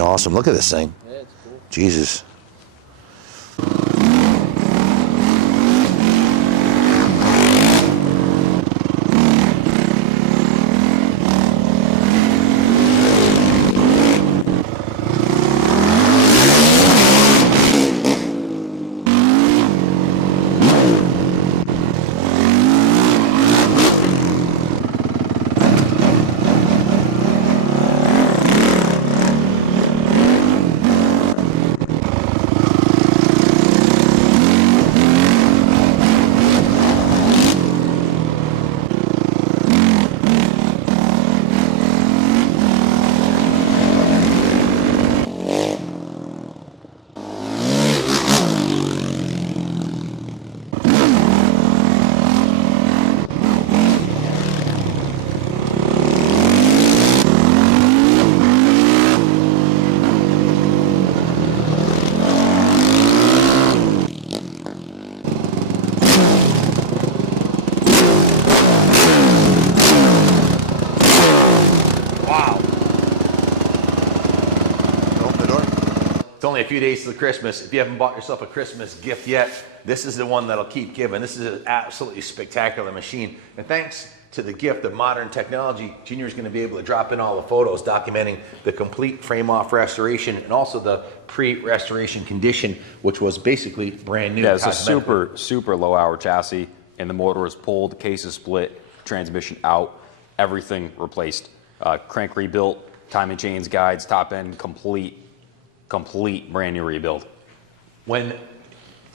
Awesome. Look at this thing. Yeah, it's cool. Jesus. It's only a few days to Christmas. If you haven't bought yourself a Christmas gift yet, this is the one that'll keep giving. This is an absolutely spectacular machine. And thanks to the gift of modern technology, Junior's going to be able to drop in all the photos documenting the complete frame-off restoration and also the pre-restoration condition, which was basically brand new. Yeah, it's a super low-hour chassis, and the motor is pulled, the case is split, transmission out, everything replaced. Crank rebuilt, timing chains, guides, top end, complete brand new rebuild.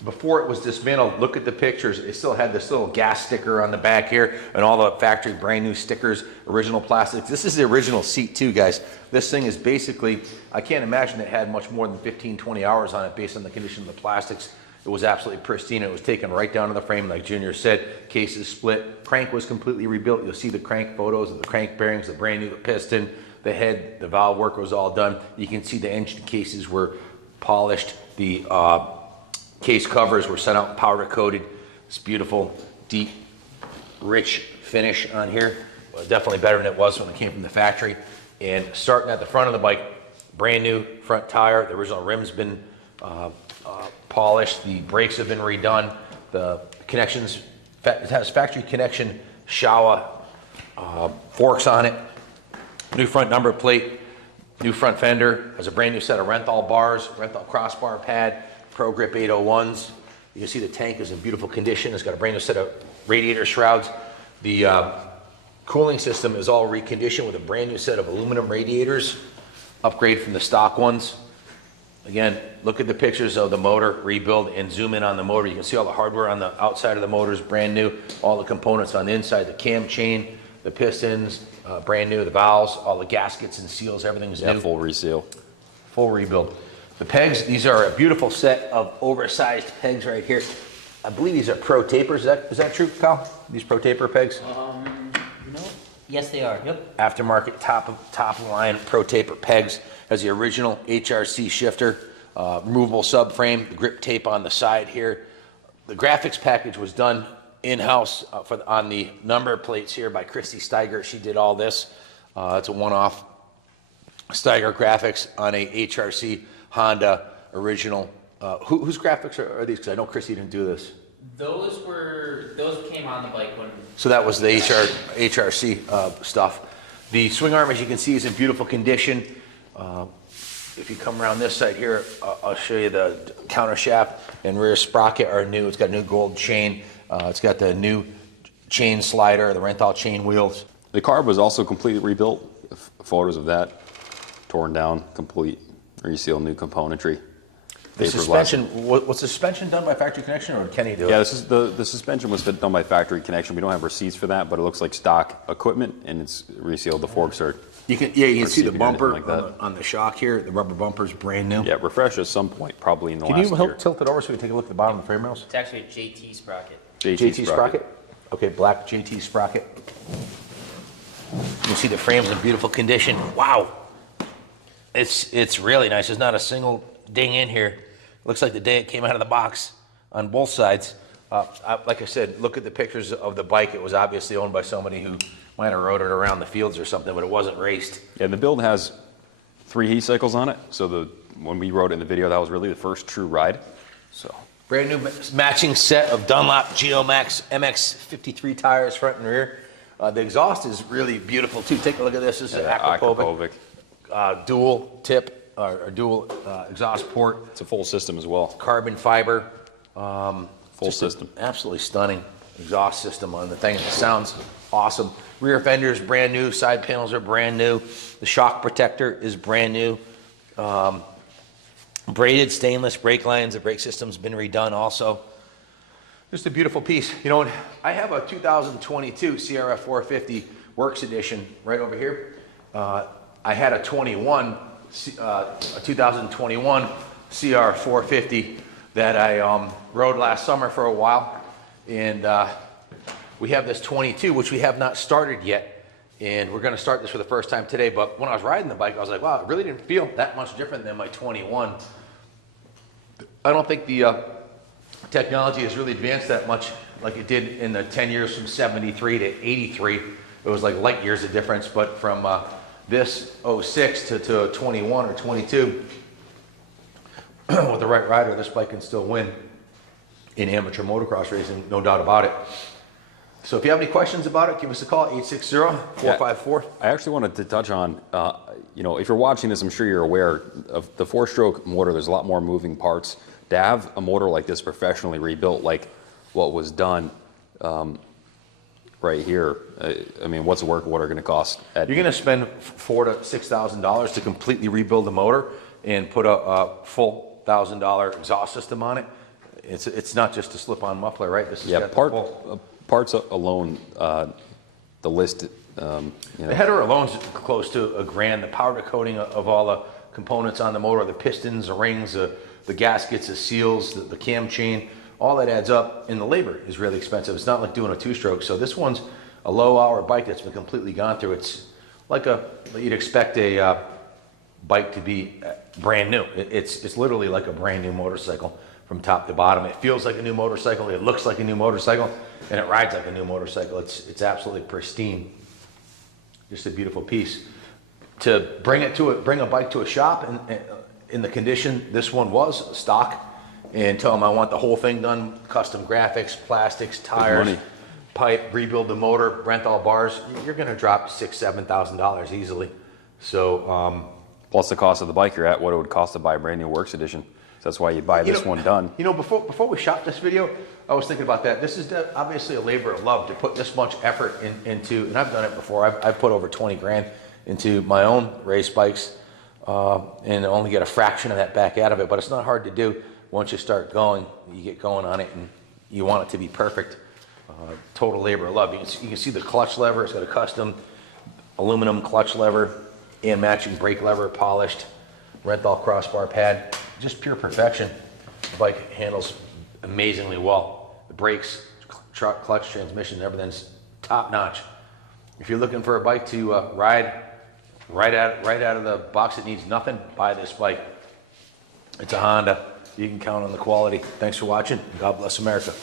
Before it was dismantled, look at the pictures. It still had this little gas sticker on the back here and all the factory brand new stickers, original plastics. This is the original seat too, guys. This thing is basically, I can't imagine it had much more than 15, 20 hours on it based on the condition of the plastics. It was absolutely pristine. It was taken right down to the frame, like Junior said. Cases split. Crank was completely rebuilt. You'll see the crank photos of the crank bearings, the brand new piston, the head, the valve work was all done. You can see the engine cases were polished. The case covers were sent out powder coated. It's beautiful, deep, rich finish on here. Well, definitely better than it was when it came from the factory. And starting at the front of the bike, brand new front tire. The original rim's been polished. The brakes have been redone. The connections, it has factory connection Showa forks on it. New front number plate, new front fender, has a brand new set of Renthal bars, Renthal crossbar pad, Pro Grip 801s. You can see the tank is in beautiful condition. It's got a brand new set of radiator shrouds. The cooling system is all reconditioned with a brand new set of aluminum radiators, upgrade from the stock ones. Again, look at the pictures of the motor rebuild and zoom in on the motor. You can see all the hardware on the outside of the motor is brand new. All the components on the inside, the cam chain, the pistons, brand new, the valves, all the gaskets and seals, everything's new. Full reseal. Full rebuild. The pegs, these are a beautiful set of oversized pegs right here. I believe these are Pro Tapers. Is that true, Kyle? These Pro Taper pegs? No. Yes, they are. Yep. Aftermarket, top line Pro Taper pegs. Has the original HRC shifter, removable subframe, the grip tape on the side here. The graphics package was done in-house on the number plates here by Christy Steiger. She did all this. It's a one-off Steiger graphics on a HRC Honda original. Whose graphics are these? Because I know Christy didn't do this. Those came on the bike when. So that was the HRC stuff. The swing arm, as you can see, is in beautiful condition. If you come around this side here, I'll show you the counter shaft and rear sprocket are new. It's got a new gold chain. It's got the new chain slider, the Renthal chain wheels. The carb was also completely rebuilt. Photos of that, torn down, complete reseal, new componentry. The suspension, was the suspension done by Factory Connection or did Kenny do it? Yeah, this is the suspension was done by Factory Connection. We don't have receipts for that, but it looks like stock equipment, and it's resealed. The forks are. You can see the bumper like on the shock here. The rubber bumper's brand new. Yeah, refreshed at some point, probably in the last year. year. Can you help tilt it over so we can take a look at the bottom of the frame rails? It's actually a JT sprocket. JT sprocket? Okay, black JT sprocket. You see the frame's in beautiful condition. Wow. It's really nice. There's not a single ding in here. Looks like the day it came out of the box on both sides. Like I said, look at the pictures of the bike. It was obviously owned by somebody who might have rode it around the fields or something, but it wasn't raced. Yeah, the build has 3 heat cycles on it. So when we rode it in the video, that was really the first true ride. So Brand new matching set of Dunlop Geomax MX53 tires, front and rear. The exhaust is really beautiful too. Take a look at this. This is Aquapovic. Dual tip or dual exhaust port. It's a full system as well. Carbon fiber. Full system. Absolutely stunning exhaust system on the thing. It sounds awesome. Rear fenders brand new. Side panels are brand new. The shock protector is brand new. Braided stainless brake lines. The brake system's been redone also. Just a beautiful piece. You know, I have a 2022 CRF450 Works Edition right over here. I had a 2021 CR450 that I rode last summer for a while, and we have this 22, which we have not started yet, and we're going to start this for the first time today. But when I was riding the bike, I was like, wow, it really didn't feel that much different than my 21. I don't think the technology has really advanced that much like it did in the 10 years from 73 to 83. It was like light years of difference, but from this 06 to 21 or 22, with the right rider, this bike can still win in amateur motocross racing, no doubt about it. So if you have any questions about it, give us a call, 860-454. I actually wanted to touch on, you know, if you're watching this, I'm sure you're aware of the 4-stroke motor. There's a lot more moving parts. To have a motor like this professionally rebuilt, like what was done right here, I mean, what's a work order going to cost? You're going to spend $4,000 to $6,000 to completely rebuild the motor and put a full $1,000 exhaust system on it. It's not just a slip-on muffler, right? This is parts alone, the list. You know. The header alone's close to $1,000. The powder coating of all the components on the motor, the pistons, the rings, the gaskets, the seals, the cam chain, all that adds up, and the labor is really expensive. It's not like doing a 2-stroke. So this one's a low-hour bike that's been completely gone through. It's like you'd expect a bike to be brand new. It's literally like a brand new motorcycle from top to bottom. It feels like a new motorcycle. It looks like a new motorcycle, and it rides like a new motorcycle. It's absolutely pristine. Just a beautiful piece. To bring a bike to a shop and in the condition this one was, stock, and tell them I want the whole thing done, custom graphics, plastics, tires, pipe, rebuild the motor, rent all bars, you're going to drop $6,000, $7,000 easily. So plus the cost of the bike you're at, what it would cost to buy a brand new Works Edition. So that's why you buy this one done. You know, before we shot this video, I was thinking about that. This is obviously a labor of love to put this much effort into, and I've done it before. I've put over 20 grand into my own race bikes, and only get a fraction of that back out of it. But it's not hard to do once you start going. You get going on it, and you want it to be perfect. Total labor of love. You can see the clutch lever. It's got a custom aluminum clutch lever and matching brake lever, polished. Renthal crossbar pad. Just pure perfection. The bike handles amazingly well. The brakes, clutch, transmission, everything's top notch. If you're looking for a bike to ride right out of the box that needs nothing, buy this bike. It's a Honda. You can count on the quality. Thanks for watching. God bless America.